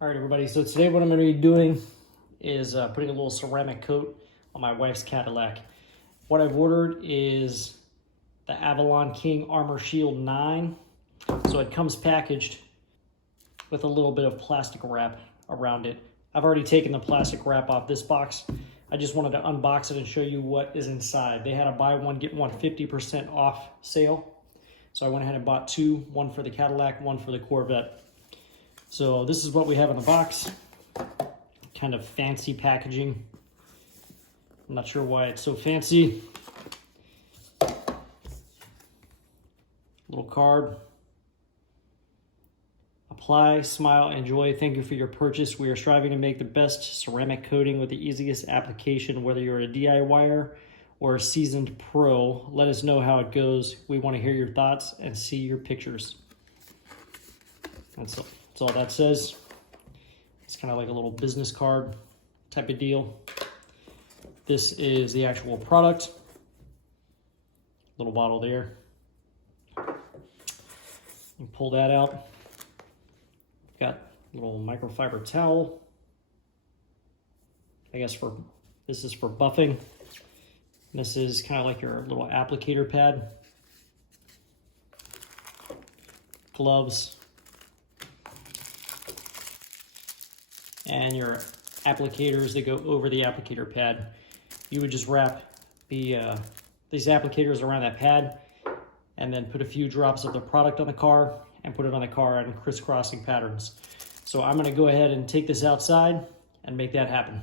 All right, everybody. So today what I'm going to be doing is putting a little ceramic coat on my wife's Cadillac. What I've ordered is the Avalon King Armor Shield 9. So it comes packaged with a little bit of plastic wrap around it. I've already taken the plastic wrap off this box. I just wanted to unbox it and show you what is inside. They had a buy one, get one 50% off sale. So I went ahead and bought two, one for the Cadillac, one for the Corvette. So this is what we have in the box. Kind of fancy packaging. I'm not sure why it's so fancy. Little card. Apply, smile, enjoy. Thank you for your purchase. We are striving to make the best ceramic coating with the easiest application. Whether you're a DIYer or a seasoned pro, let us know how it goes. We want to hear your thoughts and see your pictures. That's all that says. It's kind of like a little business card type of deal. This is the actual product. Little bottle there. You pull that out. Got a little microfiber towel. I guess this is for buffing. This is kind of like your little applicator pad. Gloves. And your applicators that go over the applicator pad. You would just wrap these applicators around that pad and then put a few drops of the product on the car and put it on the car in crisscrossing patterns. So I'm gonna go ahead and take this outside and make that happen.